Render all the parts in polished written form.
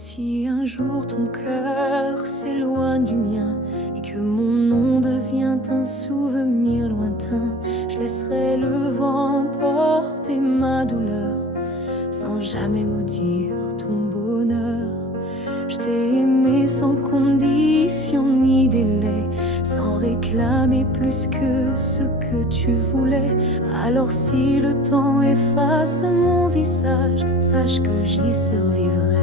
Si un jour ton cœur s'éloigne du mien et que mon nom devient un souvenir lointain, je laisserai le vent porter ma douleur sans jamais maudire ton bonheur. Je t'ai aimé sans condition ni délai, sans réclamer plus que ce que tu voulais. Alors si le temps efface mon visage, sache que j'y survivrai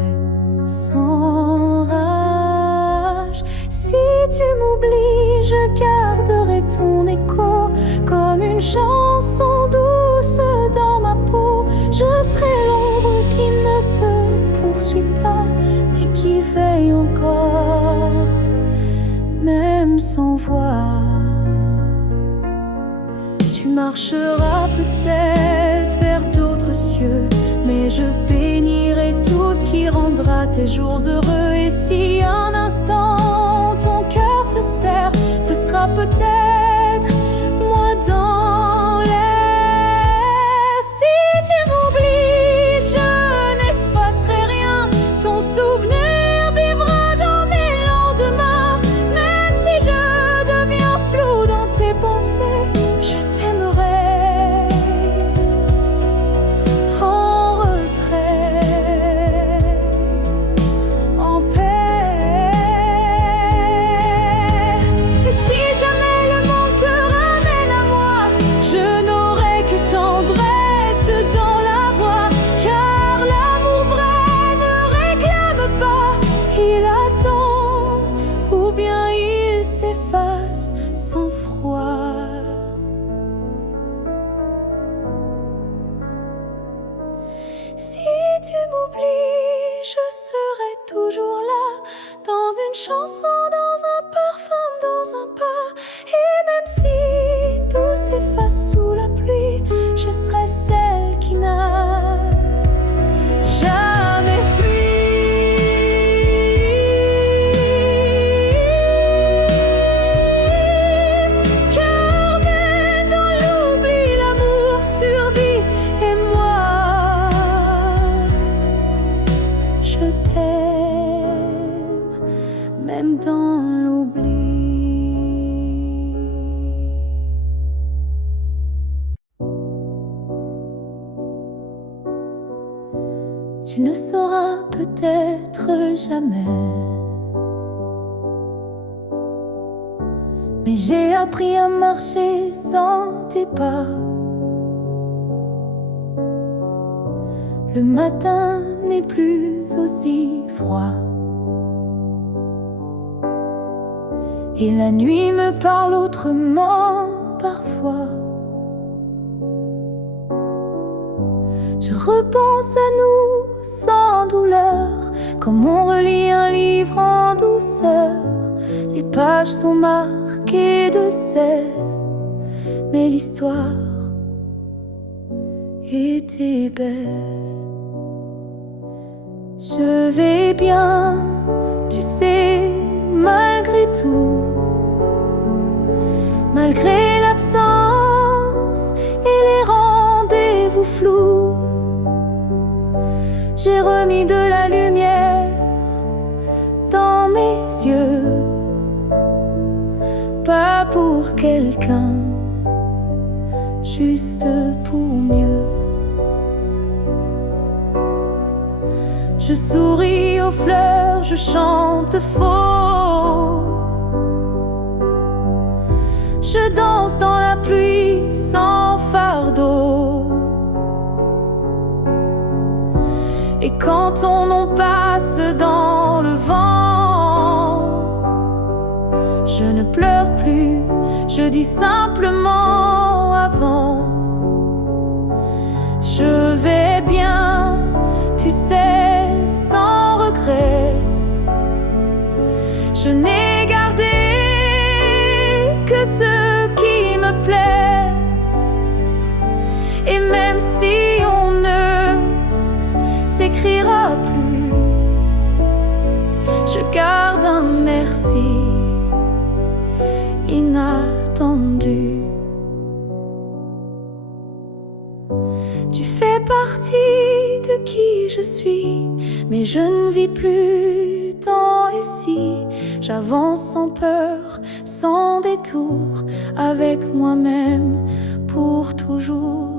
sans rage. Si tu m'oublies, je garderai ton écho comme une chanson douce dans ma peau. Je serai l'ombre qui ne te poursuit pas, mais qui veille encore, même sans voix. Tu marcheras peut-être vers d'autres cieux, mais je bénirai tout ce qui rendra tes jours heureux. Et si un instant ton cœur se serre, ce sera peut-être moi dans l'air. Si tu m'oublies, je n'effacerai rien. Ton souvenir vivra dans mes lendemains. Même si je deviens flou dans tes pensées, je t'aimerai en retrait, en paix. Et si jamais le monde te ramène à moi, je n'aurai que tendresse dans la voix. Car l'amour vrai ne réclame pas, il attend, ou bien il s'efface sans froid. Si tu m'oublies, je serai toujours là, dans une chanson, dans un parfum, dans un pas. Et même si tout s'efface sous la pluie, je serai celle qui n'a jamais fui. Car même dans l'oubli, l'amour survit. Et moi, je t'aime, même dans l'oubli. Tu ne sauras peut-être jamais, mais j'ai appris à marcher sans tes pas. Le matin n'est plus aussi froid, et la nuit me parle autrement parfois. Je repense à nous sans douleur, comme on relit un livre en douceur. Les pages sont marquées de sel, mais l'histoire était belle. Je vais bien, tu sais, malgré tout, malgré l'absence et les rendez-vous flous. J'ai remis de la lumière dans mes yeux, pas pour quelqu'un, juste pour mieux. Je souris aux fleurs, je chante faux. Je danse dans la pluie sans fardeau. Et quand ton nom passe dans le vent, je ne pleure plus, je dis simplement avant. Je vais bien, tu sais, sans regret. Je n'ai gardé que ce qui me plaît. Et même si on ne s'écrira plus, je garde un merci inattendu. Tu fais partie de qui je suis, mais je ne vis plus tant ici. J'avance sans peur, sans détour, avec moi-même pour toujours.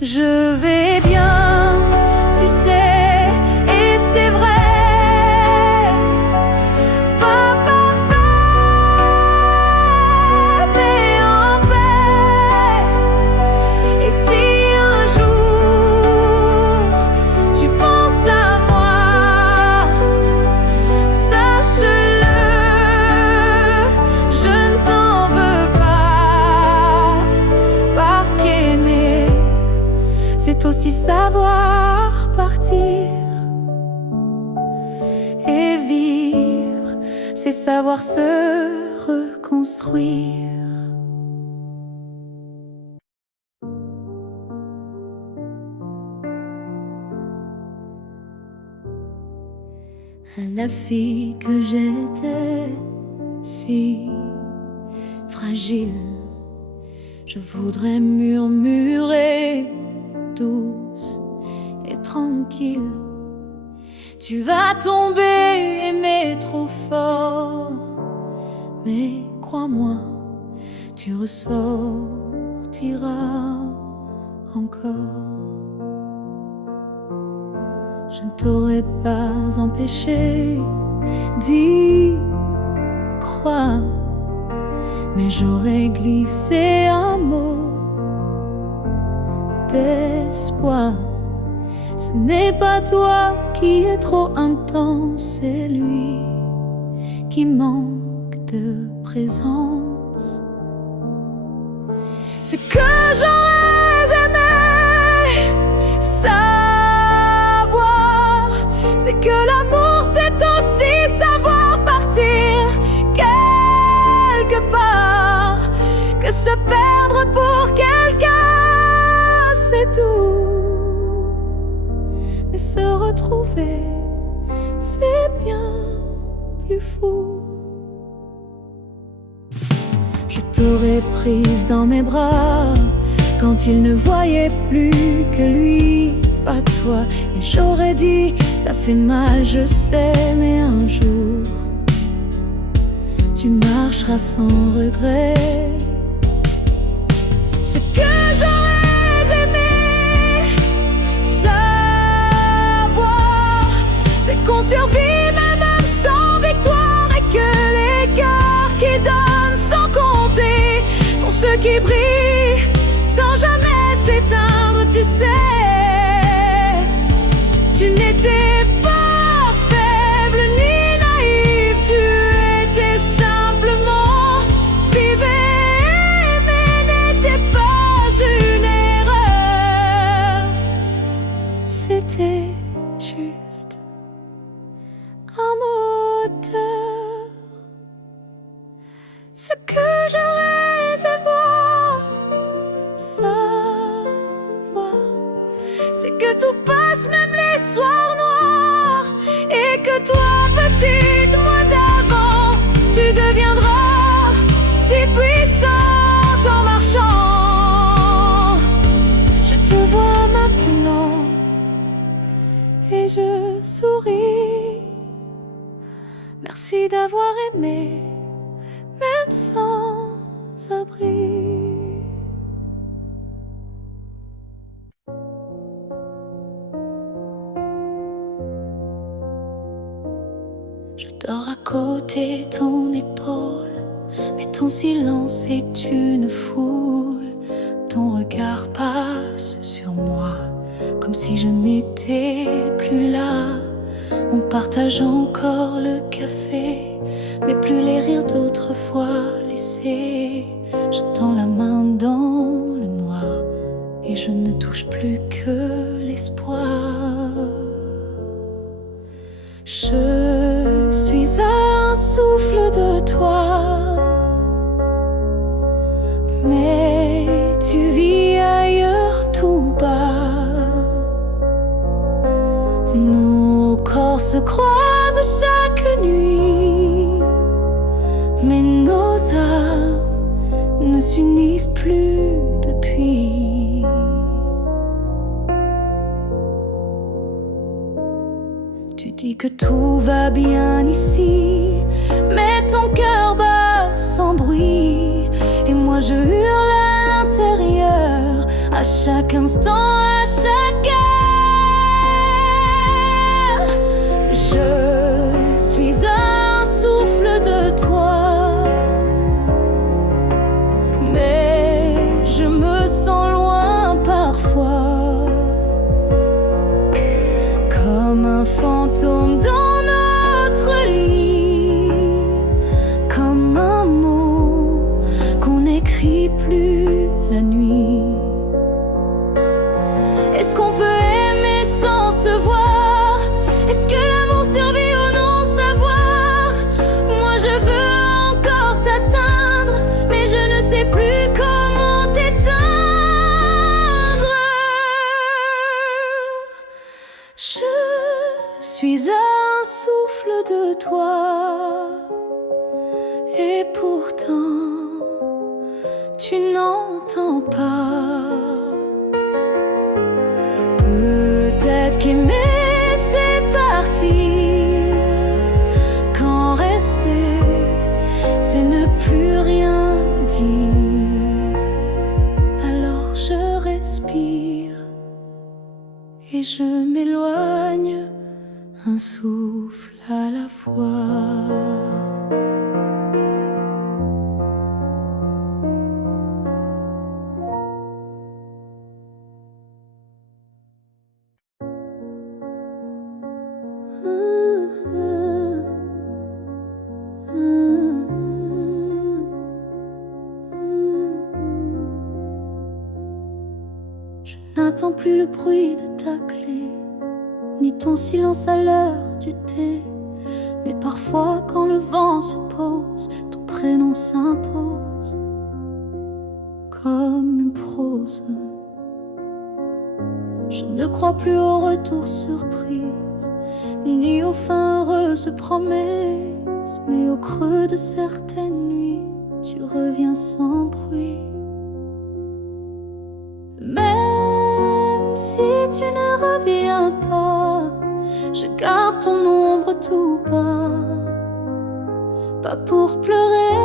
Je vais bien, tu sais, et c'est vrai. Pas parfait, mais en paix. Et si un jour tu penses à moi, sache-le, je ne t'en veux pas. Parce qu'aimer, c'est aussi savoir partir. Et vivre, c'est savoir se reconstruire. La fille que j'étais, si fragile, je voudrais murmurer douce et tranquille. Tu vas tomber, aimer trop fort, mais crois-moi, tu ressortiras encore. Je ne t'aurais pas empêché d'y croire, mais j'aurais glissé un mot d'espoir. Ce n'est pas toi qui es trop intense, c'est lui qui manque de présence. Ce que j'aurais aimé savoir, c'est que l'amour c'est aussi savoir partir quelque part, que se perdre pour quelqu'un c'est doux. Mais se retrouver, c'est bien plus fou. Je t'aurais prise dans mes bras quand il ne voyait plus que lui, pas toi. Et j'aurais dit, ça fait mal, je sais, mais un jour tu marcheras sans regret. Ce que j'aurais aimé c'est qu'on survit même sans victoire, et que les cœurs qui donnent sans compter sont ceux qui brillent sans jamais s'éteindre. Tu sais, tu n'étais pas faible ni naïve, tu étais simplement vivée, mais n'était pas une erreur. C'était juste un moteur. Ce que j'aurais savoir, c'est que tout passe, même les soirs noirs, et que toi, petite, moi d'avant, tu deviendras si puissante en marchant. Je te vois maintenant et je souris. Merci d'avoir aimé, même sans abri. Je dors à côté de ton épaule, mais ton silence est une foule. Ton regard passe sur moi, comme si je n'étais plus là. On partage encore le café, mais plus les rires d'autrefois laissés. Je tends la main dans le noir et je ne touche plus que l'espoir. Je suis à un souffle de toi, mais tu vis ailleurs tout bas. Nos corps se croisent chaque nuit, mais nos âmes ne s'unissent n'existe plus depuis. Tu dis que tout va bien ici, mais ton cœur bat sans bruit. Et moi je hurle à l'intérieur, à chaque instant, à chaque heure. Je suis un souffle de toi, mais je me sens loin parfois, comme un fantôme dans notre lit, comme un mot qu'on n'écrit plus la nuit. Est-ce qu'on peut aimer sans se voir? Est-ce que l'amour survit au non-savoir? Moi je veux encore t'atteindre, mais je ne sais plus comment t'éteindre. Je suis un souffle de toi, et pourtant tu n'entends pas. Peut-être qu'aimer c'est partir, quand rester c'est ne plus rien dire. Alors je respire et je m'éloigne, un souffle à la fois. Je n'attends plus le bruit de ta clé, ni ton silence à l'heure du thé. Mais parfois quand le vent se pose, ton prénom s'impose comme une prose. Je ne crois plus au retour surprise, ni aux fins heureuses promesses. Mais au creux de certaines nuits, tu reviens sans bruit. Même si tu ne reviens pas, je garde ton ombre tout bas. Pas pour pleurer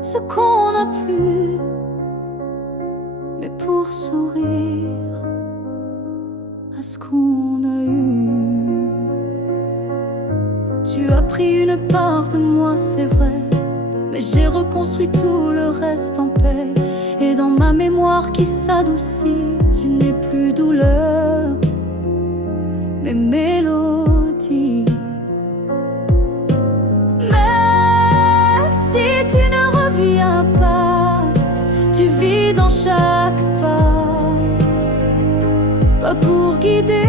ce qu'on n'a plus, mais pour sourire à ce qu'on a eu. Tu as pris une part de moi, c'est vrai, mais j'ai reconstruit tout le reste en paix. Et dans ma mémoire qui s'adoucit, tu n'es plus douleur, mais mélodie. Même si tu ne reviens pas, tu vis dans chaque pas. Pas pour guider,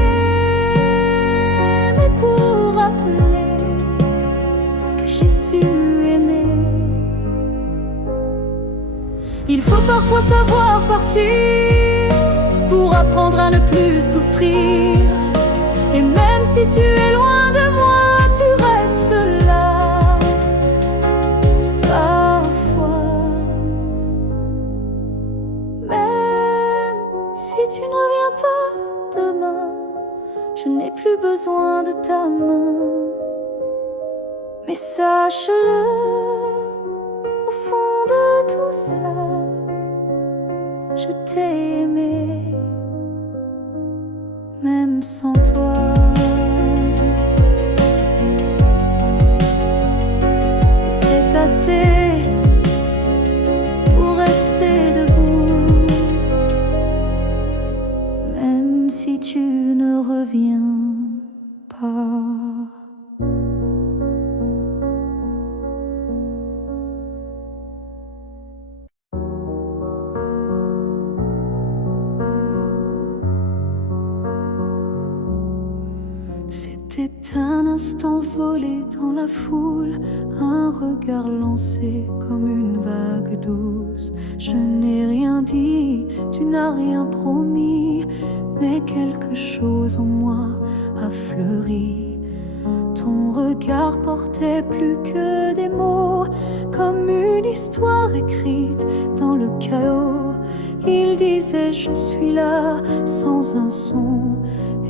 mais pour rappeler que j'ai su aimer. Il faut parfois savoir partir pour apprendre à ne plus souffrir. Et même si tu es loin de moi, tu restes là. Parfois, même si tu ne reviens pas demain, je n'ai plus besoin de ta main. Mais sache-le, au fond de tout ça, je t'ai aimé, même sans toi. Et c'est assez pour rester debout, même si tu ne reviens pas. C'était un instant volé dans la foule, un regard lancé comme une vague douce. Je n'ai rien dit, tu n'as rien promis, mais quelque chose en moi a fleuri. Ton regard regard portait plus que des mots, comme une histoire écrite dans le chaos. Il disait je suis là sans un son,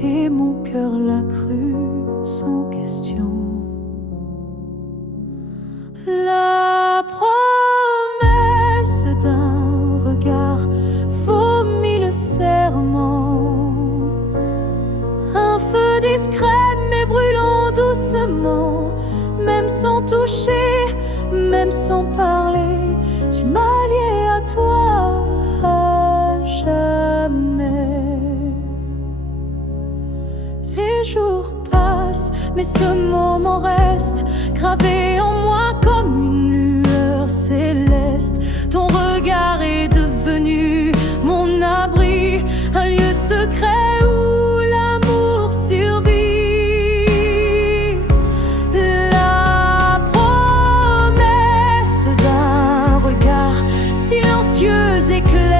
et mon cœur l'a cru sans question. La promesse d'un regard vaut mille serments. Un feu discret mais brûlant doucement, même sans toucher, même sans parler, tu m'as lié à toi à jamais. Les jours passent, mais ce moment reste gravé en moi comme une lueur céleste. Ton regard est devenu mon abri, un lieu secret où l'amour survit. La promesse d'un regard silencieux éclaire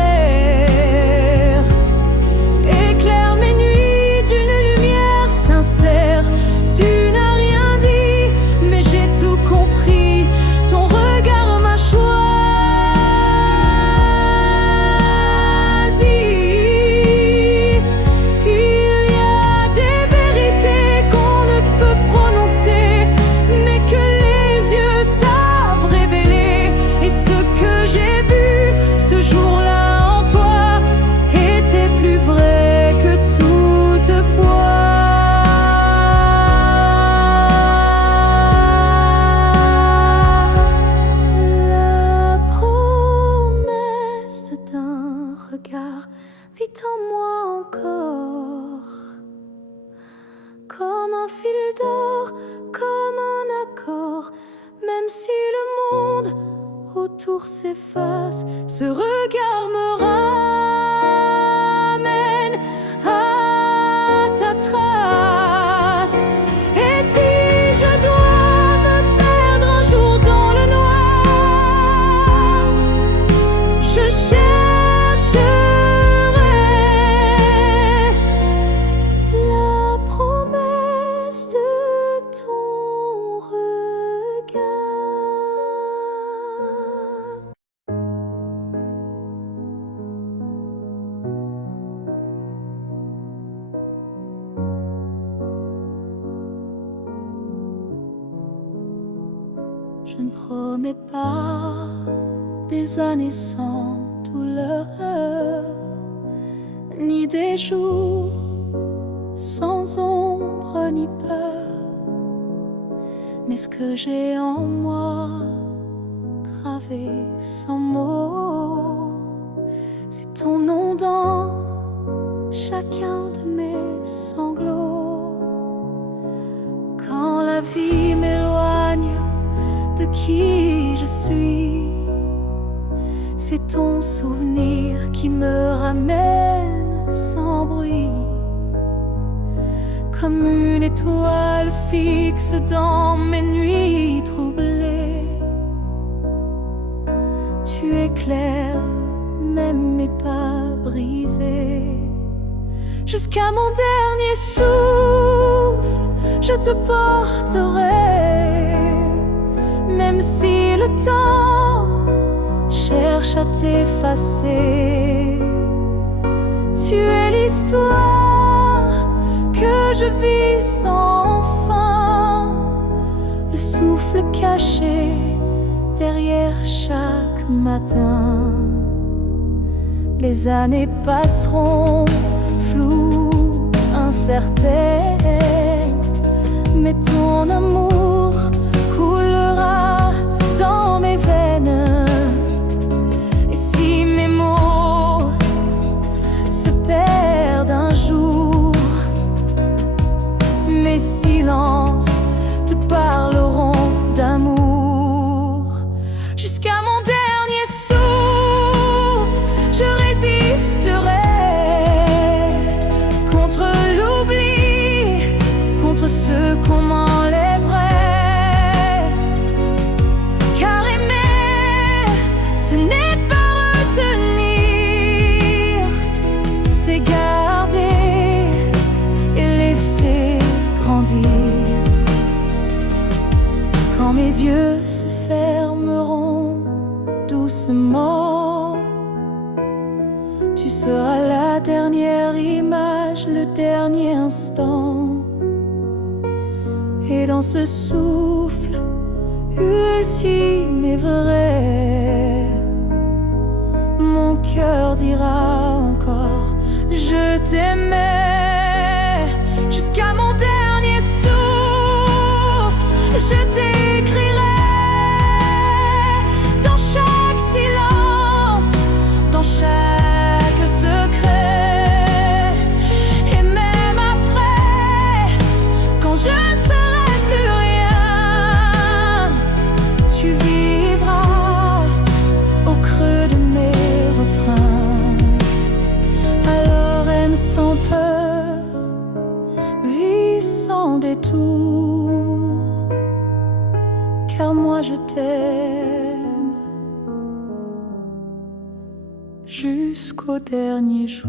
mes nuits d'une lumière sincère. Tu n'as rien dit, mais j'ai tout compris. Ton regard m'a choisi. Il y a des vérités qu'on ne peut prononcer, mais que les yeux savent révéler. Et ce que j'ai vu ce jour-là en toi était plus vrai que toutefois. D'un regard vit en moi encore, comme un fil d'or, comme un accord. Même si le monde autour s'efface, ce regard me ramène à ta trace. Et si je dois me perdre un jour dans le noir, je chercherai la promesse de ton regard. Je ne promets pas des années sans douleur, ni des jours sans ombre ni peur, mais ce que j'ai en moi, gravé sans mots, c'est ton nom dans chacun de mes sanglots. Quand la vie m'éloigne de qui je suis, c'est ton souvenir qui me ramène sans bruit, comme une étoile fixe dans mes nuits troublées. Tu éclaires même mes pas brisés. Jusqu'à mon dernier souffle, je te porterai, même si le temps cherche à t'effacer. Tu es l'histoire que je vis sans fin, le souffle caché derrière chaque matin. Les années passeront floues, incertaines, mais ton amour coulera dans mes veines. Et si mes mots se perdent un jour, mes silences te parleront d'amour. Jusqu'à mon dernier souffle, je résisterai contre l'oubli, contre ce qu'on m'enlèverait. Tu seras la dernière image, le dernier instant. Et dans ce souffle ultime et vrai, mon cœur dira encore je t'aimais. Jusqu'à mon dernier souffle, je t'écrirai dans chaque silence, dans chaque secret. Et même après, quand je ne serai plus rien, tu vivras au creux de mes refrains. Alors aime sans peur, vis sans détour, car moi je t'aime jusqu'au dernier jour.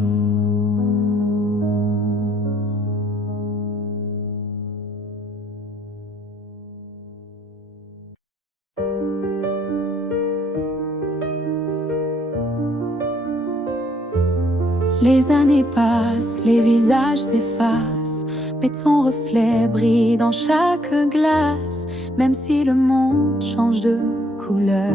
Les années passent, les visages s'effacent, mais ton reflet brille dans chaque glace. Même si le monde change de couleur,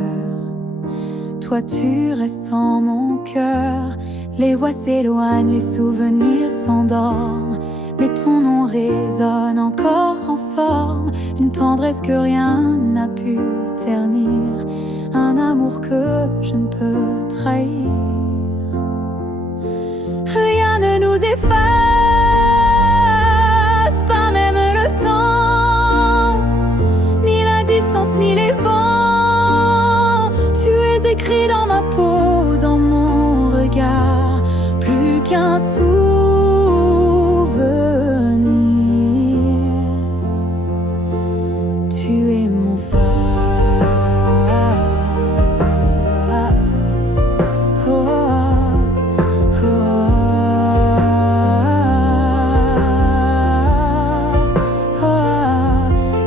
toi tu restes en mon cœur. Les voix s'éloignent, les souvenirs s'endorment, mais ton nom résonne encore en forme. Une tendresse que rien n'a pu ternir, un amour que je ne peux trahir. Rien ne nous efface, pas même le temps, ni la distance, ni les vents. Tu es écrit dans ma peau, dans mon regard, plus qu'un souvenir. Tu es mon phare.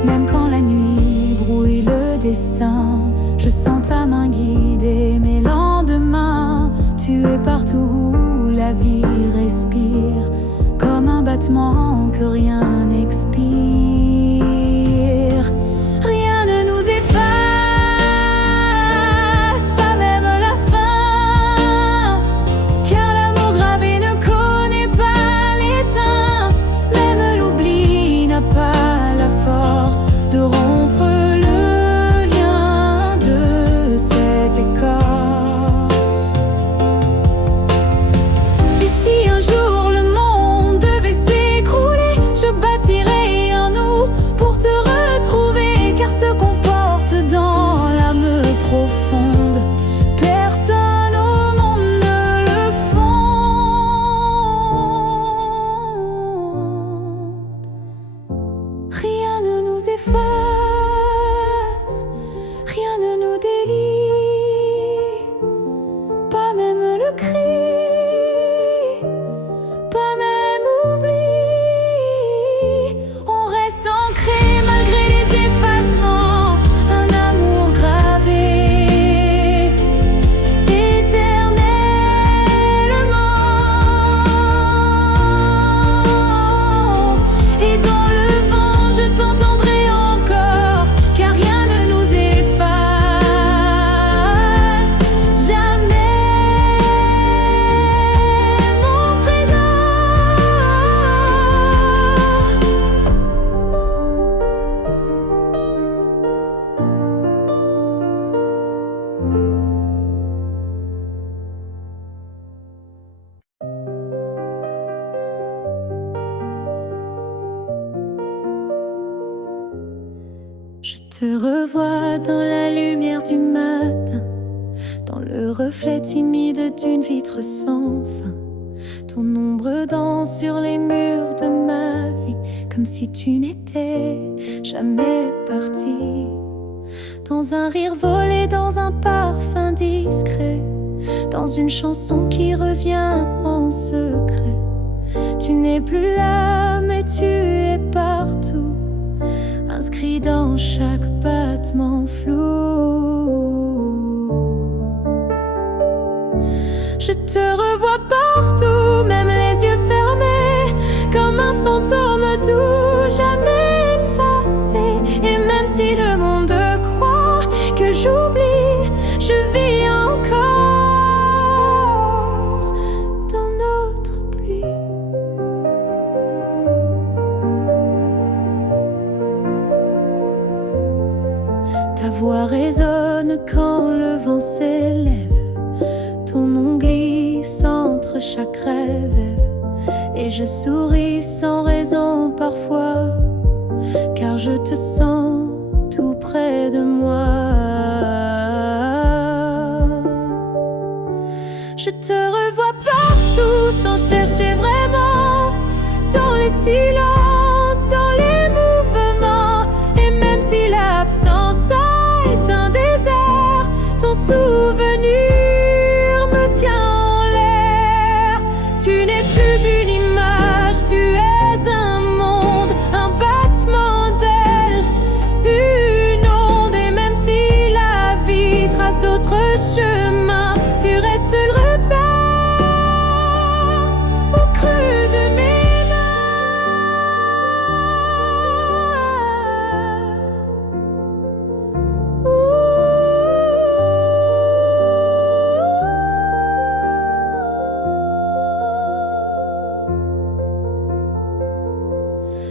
Même quand la nuit brouille le destin, je sens ta main guider mes lendemains. Tu es partout où la vie respire, comme un battement que rien n'expire. Rien ne nous efface, pas même la fin, car l'amour gravé ne connaît pas l'étain. Même l'oubli n'a pas la force de rompre le lien de cette écorce. Et si un jour le monde devait s'écrouler, je bâtirai un nous pour te retrouver, car ce qu'on porte dans l'âme profonde, personne au monde ne le fonde. Rien ne nous efface, rien ne nous délie, pas même le cri, pas même oubli. On reste ancré malgré les effacements, un amour gravé éternellement. Et dans le vent je t'entendrai encore, car rien ne nous efface jamais, mon trésor. Je te revois dans la lumière du matin, dans le reflet timide d'une vitre sans fin. Ton ombre danse sur les murs de ma vie, comme si tu n'étais jamais parti. Dans un rire volé, dans un parfum discret, dans une chanson qui revient en secret. Tu n'es plus là, mais tu es partout, inscrit dans chaque battement flou. Je te revois partout, même les yeux fermés, comme un fantôme doux, jamais effacé. Et même si le monde croit que j'oublie, je vis encore dans notre pluie. Ta voix résonne quand le vent s'élève, ton nom glisse entre chaque rêve. Et je souris sans raison parfois, car je te sens tout près de moi. Je te revois partout sans chercher vraiment, dans les silences, dans les mouvements. Et même si l'absence est un désert, ton souvenir me tient en l'air. Tu n'es plus une image, tu es un monde, un battement d'ailes, une onde. Et même si la vie trace d'autres chemins, tu restes le repère au creux de mes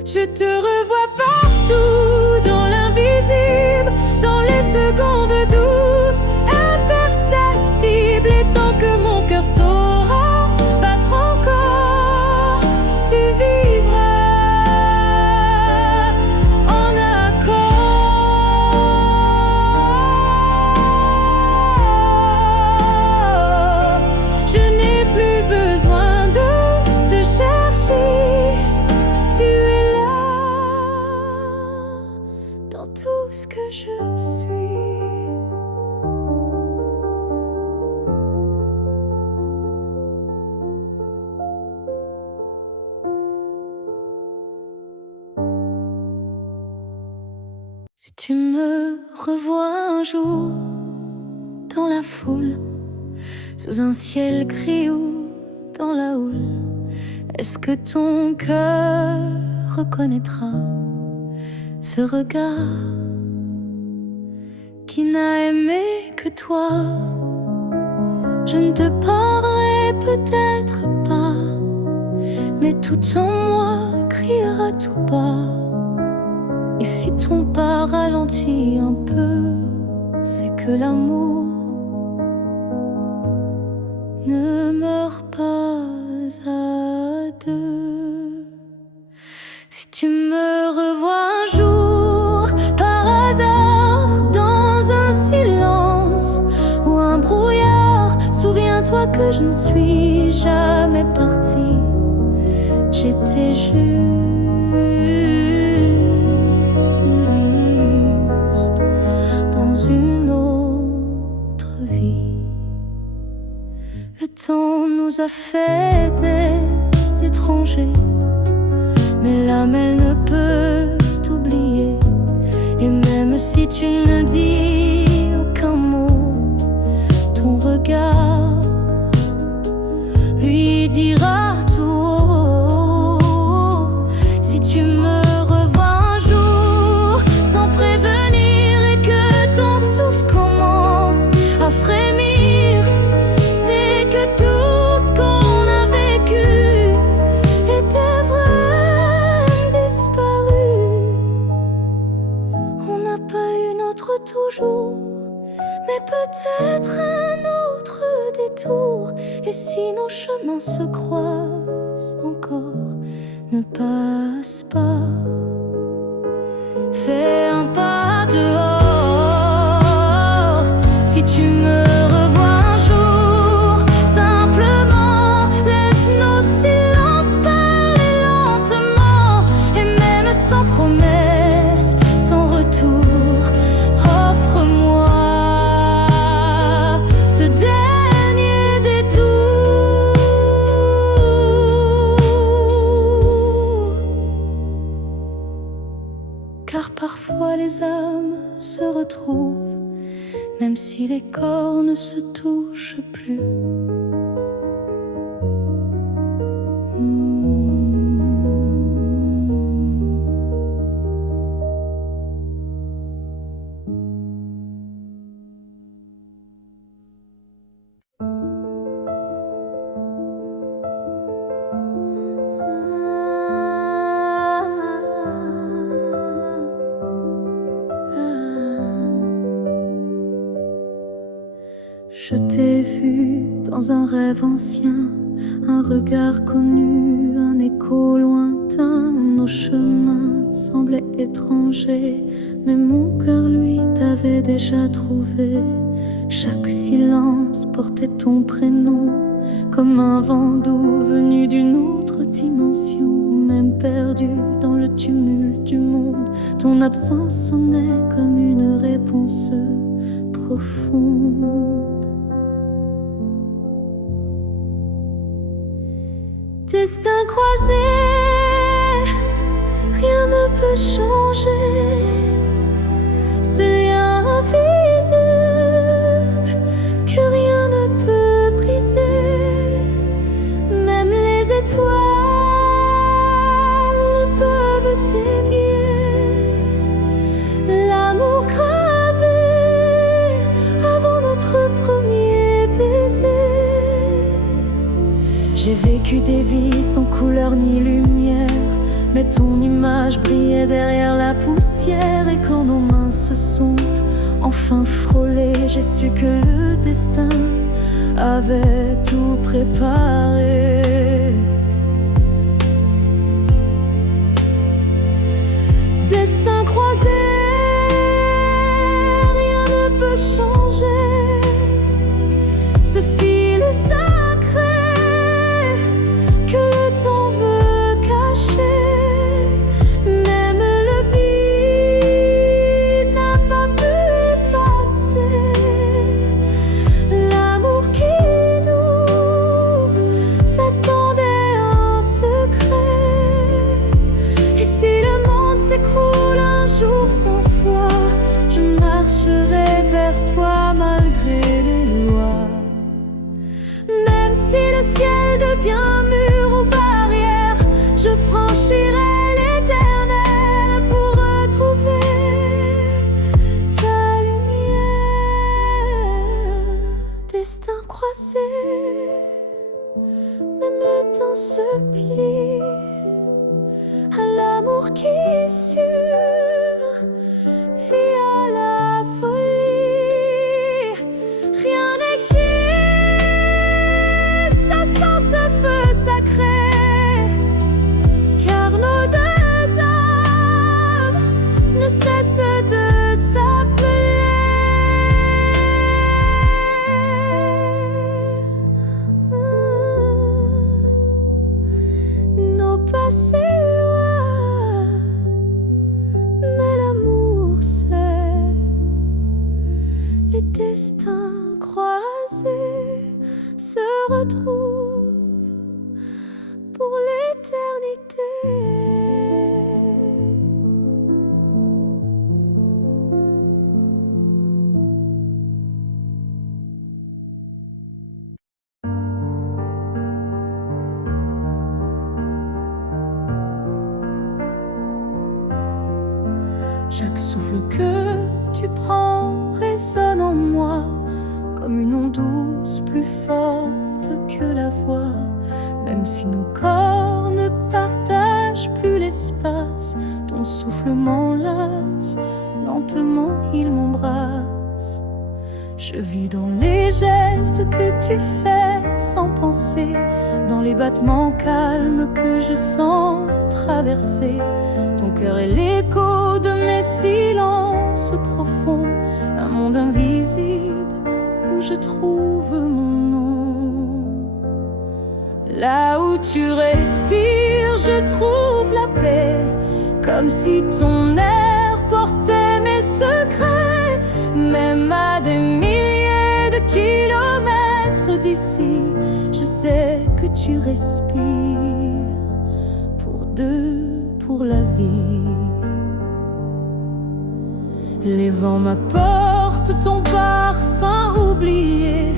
Je te revois partout, dans l'invisible, dans les secondes douces, imperceptibles. Et tant que mon cœur saura battre encore, tu vivras en accord. Je n'ai plus besoin de te chercher, tu es dans tout ce que je suis. Si tu me revois un jour dans la foule, sous un ciel gris ou dans la houle, est-ce que ton cœur reconnaîtra ce regard qui n'a aimé que toi? Je ne te parlerai peut-être pas, mais tout en moi criera tout bas. Et si ton pas ralentit un peu, c'est que l'amour ne meurt pas à deux. Si tu me revois un jour par hasard dans un silence ou un brouillard, souviens-toi que je ne suis jamais partie. J'étais juste dans une autre vie. Le temps nous a fait des étrangers, mais l'âme elle ne peut t'oublier. Et même si tu ne dis aucun mot, ton regard lui dira tout haut. Si tu me revois un jour sans prévenir et que ton souffle commence à frémir, c'est que tout ce qu'on a vécu était vrai, disparu. On n'a pas eu notre toujours, mais peut-être un autre détour. Et si nos chemins se croisent encore, ne passe pas, fais un pas dehors. Si tu me revois un jour, simplement laisse nos silences parler lentement. Et même sans promesse, sans retour, offre-moi ce dernier détour. Car parfois les âmes se retrouvent, même si les corps ne se touchent plus. vu dans un rêve ancien, un regard connu, un écho lointain. Nos chemins semblaient étrangers, mais mon cœur, lui, t'avait déjà trouvé. Chaque silence portait ton prénom, comme un vent doux venu d'une autre dimension. Même perdu dans le tumulte du monde, ton absence sonnait comme une réponse profonde. Destin croisé, rien ne peut changer ce lien invisible que rien ne peut briser. Même les étoiles ne peuvent dévier l'amour gravé avant notre premier baiser. J'ai vécu des vies sans couleur ni lumière, mais ton image brillait derrière la poussière. Et quand nos mains se sont enfin frôlées, j'ai su que le destin avait tout préparé. Destin croisé, rien ne peut changer ce fil sacré que le temps veut cacher. Même le vide n'a pas pu effacer l'amour qui nous attendait en secret. Et si le monde s'écroule un jour sans foi, je marcherai vers toi malgré les lois. Même si le ciel devient mur ou barrière, je franchirai l'éternel pour retrouver ta lumière. Destin croisé, même le temps se plie à l'amour qui survit à la folie. Rien n'existe sans ce feu sacré, car nos deux âmes ne cessent de s'appeler. Nos passés les destins croisés se retrouvent pour l'éternité. Chaque souffle que tu prends résonne en moi comme une onde douce, plus forte que la voix. Même si nos corps ne partagent plus l'espace, ton souffle m'enlace, lentement il m'embrasse. Je vis dans les gestes que tu fais sans penser, dans les battements calmes que je sens traverser. Ton cœur est l'écho de mes silences profonds, un monde invisible où je trouve mon nom. Là où tu respires, je trouve la paix, comme si ton air portait mes secrets. Même à des milliers de kilomètres d'ici, je sais que tu respires pour deux, pour la vie. Les vents m'apportent ton parfum oublié,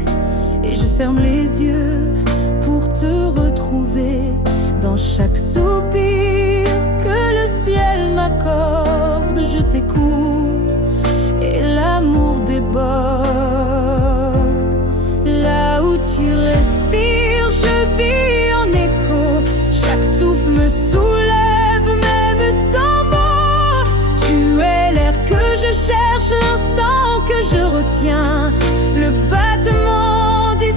et je ferme les yeux pour te retrouver dans chaque soupir que le ciel m'accorde. Je t'écoute et l'amour déborde. Là où tu respires, je vis en écho. Chaque souffle me soulève, même sans mots. Tu es l'air que je cherche, l'instant que je retiens, le battement des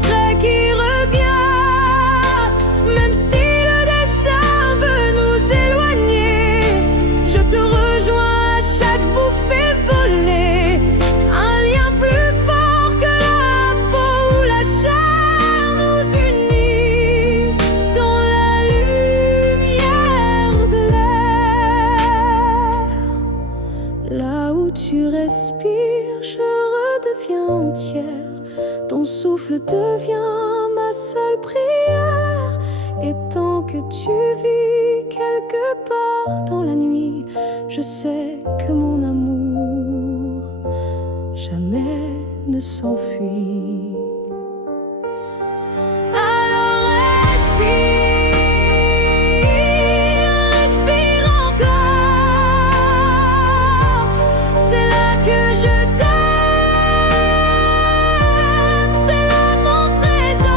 souffle devient ma seule prière. Et tant que tu vis quelque part dans la nuit, je sais que mon amour jamais ne s'enfuit. Alors respire encore. C'est là que je t'aime, c'est là mon trésor.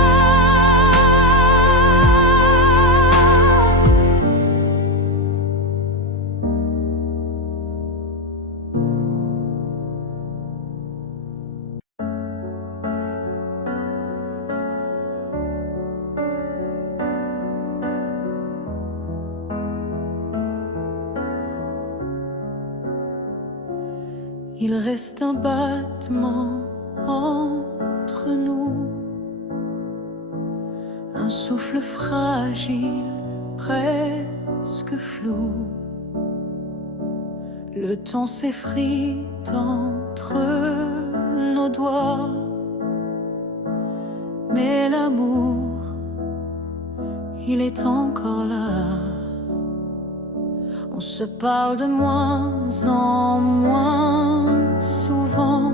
Il reste un battement entre nous, un souffle fragile, presque flou. Le temps s'effrite entre nos doigts, mais l'amour, il est encore là. On se parle de moins en moins souvent,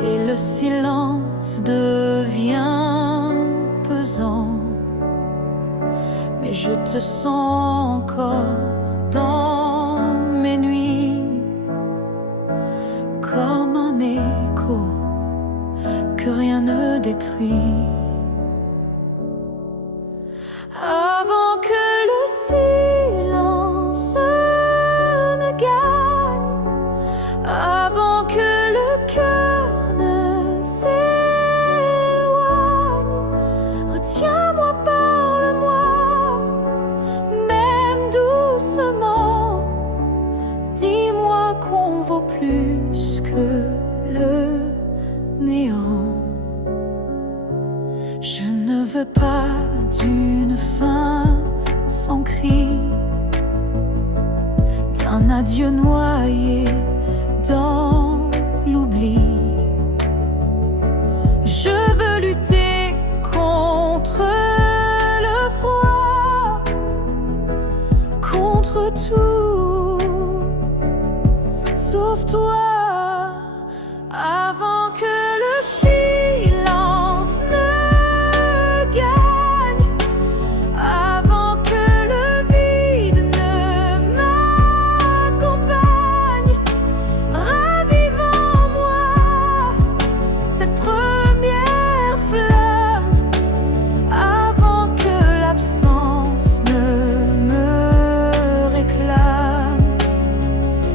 et le silence devient pesant. Mais je te sens encore dans mes nuits, comme un écho que rien ne détruit. Avant que le silence ne gagne, avant que le cœur ne s'éloigne, retiens-moi, parle-moi, même doucement. Dis-moi qu'on vaut plus que le néant. Je ne veux pas d'une fin sans cri, d'un adieu noyé dans l'oubli. Je veux lutter contre le froid, contre tout, sauf toi. Avant que le silence ne gagne, avant que le vide ne m'accompagne, ravive en moi cette première flamme, avant que l'absence ne me réclame.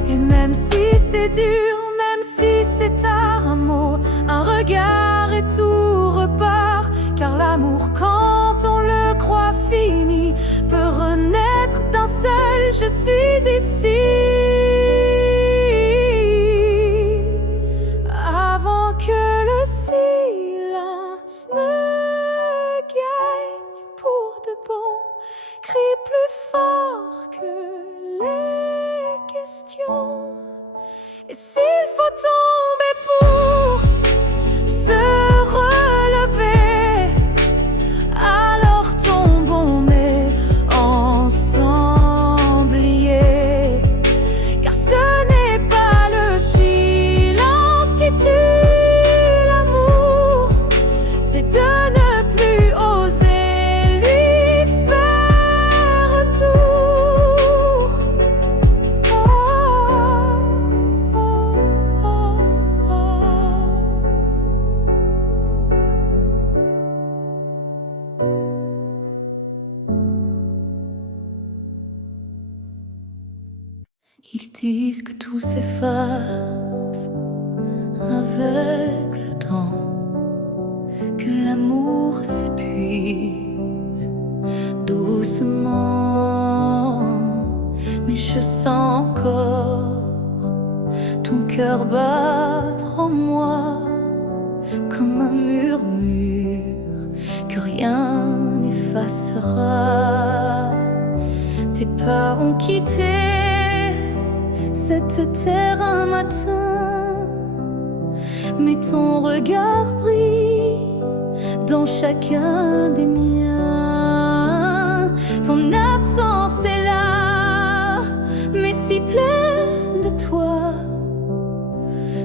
Et même si c'est dur, même si c'est tard, un mot, un regard et tout repart. Car l'amour, quand on le croit fini, peut renaître d'un seul je suis ici. Avant que le silence ne gagne pour de bon, crie plus fort que les questions. Et s'il faut tomber pour se relever, alors tombons, mais ensemble liés. Car ce n'est pas le silence qui tue l'amour, c'est de ne plus oser lui faire retour. Ils disent que tout s'efface avec le temps, que l'amour s'épuise doucement. Mais je sens encore ton cœur battre en moi comme un murmure que rien n'effacera. Tes pas ont quitté cette terre un matin, mais ton regard brille dans chacun des miens. Ton absence est là, mais si pleine de toi,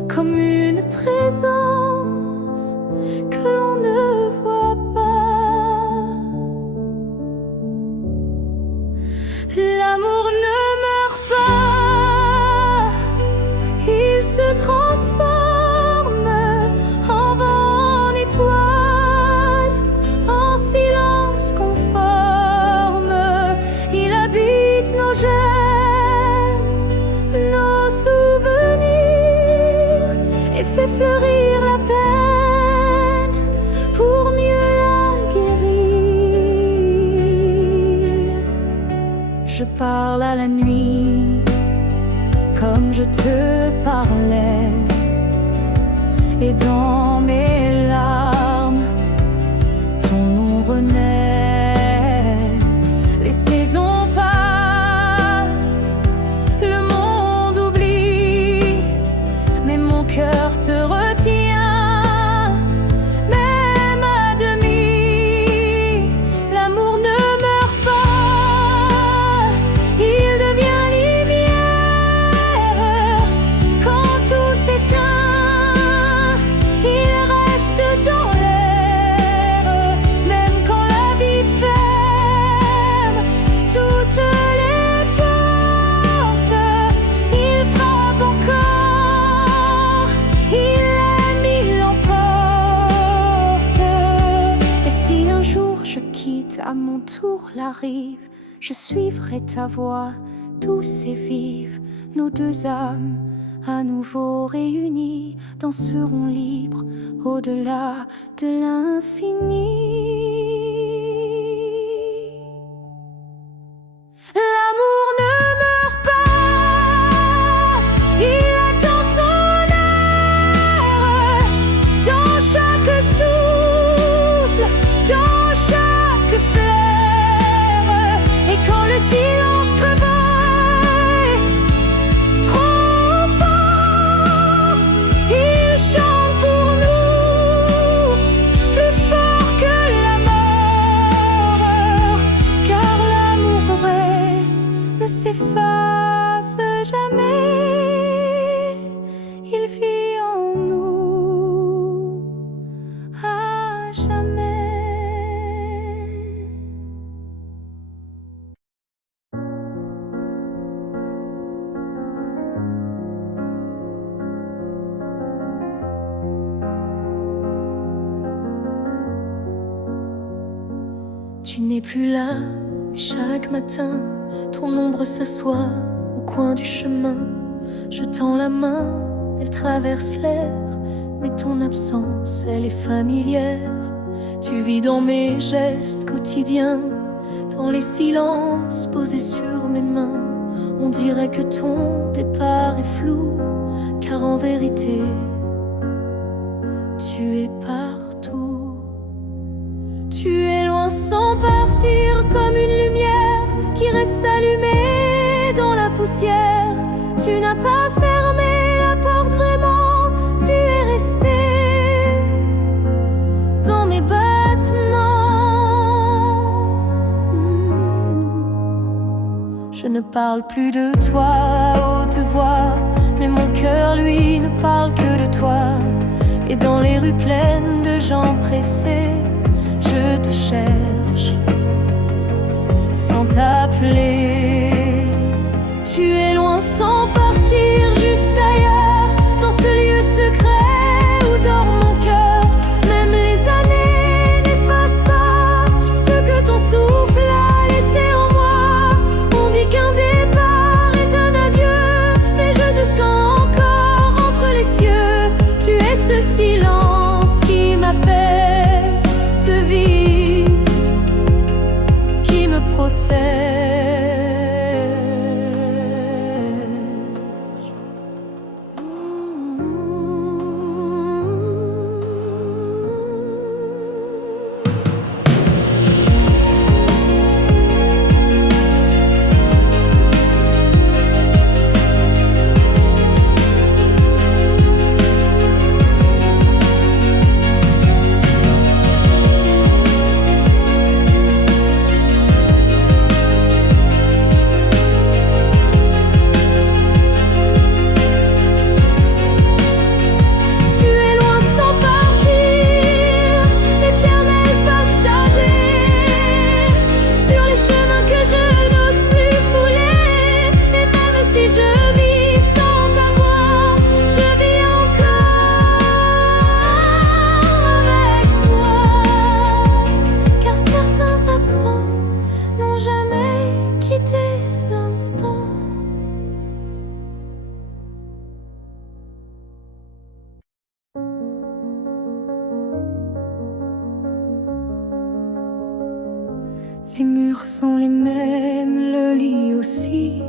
comme une présence que l'on ne voit pas. L'amour ne meurt pas, il se transforme en vent, en étoile, en silence conforme. Il habite nos gestes, nos souvenirs, et fait fleurir la peine pour mieux la guérir. Je parle à la nuit comme je te parlais, et dans mes larmes ton nom renaît. Les saisons passent, le monde oublie, mais mon cœur te retient, même à demi. L'amour ne meurt pas, il devient lumière. Quand tout s'éteint, il reste dans l'air. Même quand la vie ferme toutes les portes, il frappe encore, il aime, il l'emporte. Et si un jour je quitte à mon tour la rive, je suivrai ta voie douce et vive. Nos deux âmes à nouveau réunies danseront libres au-delà de l'infini. L'amour ne meurt pas, il attend son heure. Dans chaque souffle, dans chaque fleur. Et quand le silence crevaille trop fort, il chante pour nous, plus fort que la mort. Car l'amour vrai ne s'efface jamais, il vit en nous à jamais. Tu n'es plus là, mais chaque matin, ton ombre s'assoit au coin du chemin. Je tends la main, elle traverse l'air, mais ton absence, elle est familière. Tu vis dans mes gestes quotidiens, dans les silences posés sur mes mains. On dirait que ton départ est flou, car en vérité, tu es partout. Tu es loin sans partir, comme une lumière qui reste allumée dans la poussière. Tu n'as pas fermé la porte vraiment, tu es resté dans mes battements. Je ne parle plus de toi à haute voix, mais mon cœur lui ne parle que de toi. Et dans les rues pleines de gens pressés, je te cherche sans t'appeler. Tu es loin sans partir, juste ailleurs, dans ce lieu secret où dort mon cœur. Même les années n'effacent pas ce que ton souffle a laissé en moi. On dit qu'un départ est un adieu, mais je te sens encore entre les cieux. Tu es ce silence qui m'apaise, ce vide qui me protège. Les murs sont les mêmes, le lit aussi.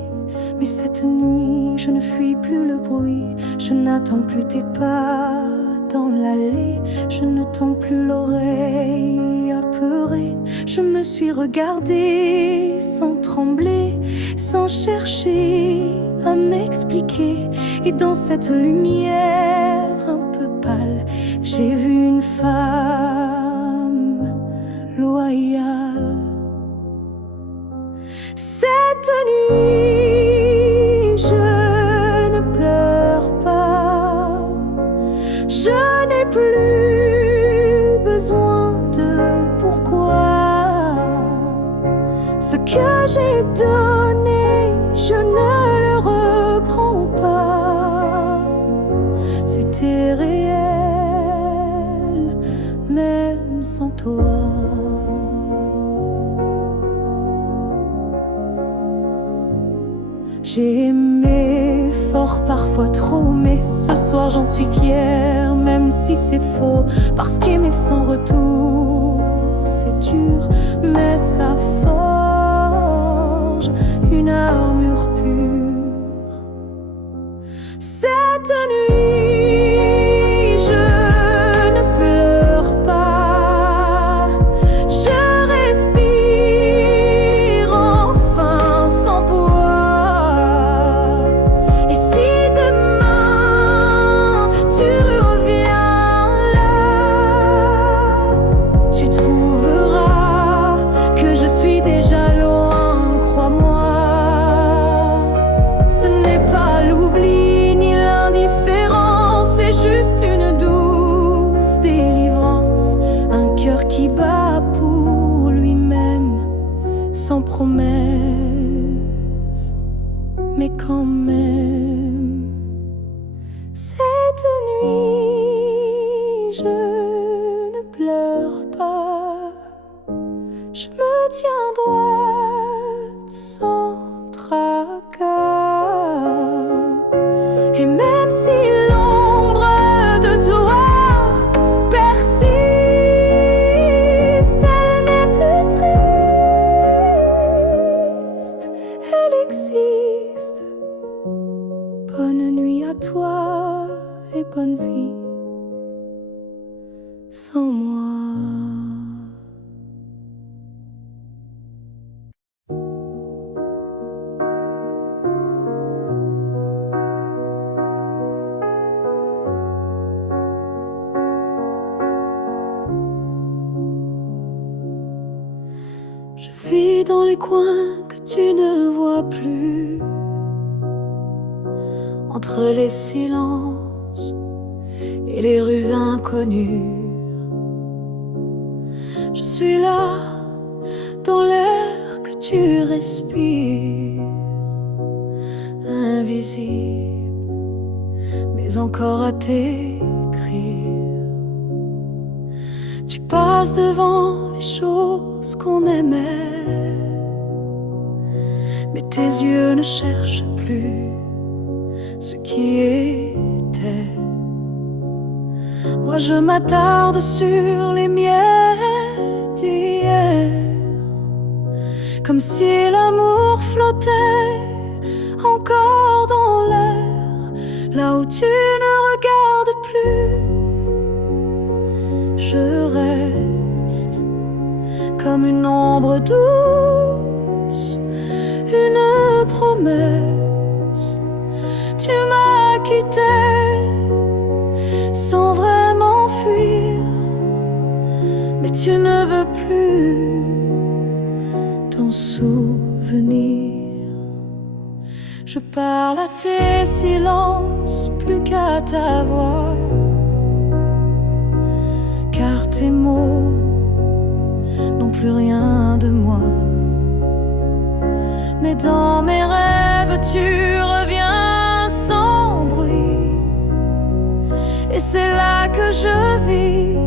Mais cette nuit, je ne fuis plus le bruit. Je n'attends plus tes pas dans l'allée. Je ne tends plus l'oreille apeurée. Je me suis regardée sans trembler, sans chercher à m'expliquer. Et dans cette lumière un peu pâle, j'ai vu une femme loyale. Cette nuit, je ne pleure pas. Je n'ai plus besoin de pourquoi. Ce que j'ai donné, je ne le reprends pas. C'était réel, même sans toi. J'ai aimé fort, parfois trop, mais ce soir j'en suis fière, même si c'est faux. Parce qu'aimer sans retour, c'est dur, mais ça forge une armure pure. Cette nuit, je ne pleure pas. Je respire enfin sans poids. Et si demain tu reviens là, tu trouveras que je suis déjà loin, crois-moi. Ce n'est pas l'oubli ni l'indifférence, c'est juste une douce délivrance. Un cœur qui bat pour lui-même, sans promesse, mais quand même. Cette nuit, je ne pleure pas. Je me tiens droite sans tracas. Et même si l'ombre de toi persiste, elle n'est plus triste, elle existe. Bonne nuit à toi et bonne vie sans moi. Je vis dans les coins que tu ne vois plus, entre les silences et les rues inconnues. Je suis là, dans l'air que tu respires, invisible, mais encore à t'écrire. Tu passes devant les choses qu'on aimait, mais tes yeux ne cherchent plus ce qui était. Moi je m'attarde sur les miettes d'hier, comme si l'amour flottait encore dans l'air, là où tu ne regardes plus. Je reste comme une ombre douce, une promesse. Tu m'as quitté sans vraiment fuir, mais tu ne veux plus t'en souvenir. Je parle à tes silences plus qu'à ta voix, car tes mots n'ont plus rien de moi. Mais dans mes rêves tu reviens sans bruit, et c'est là que je vis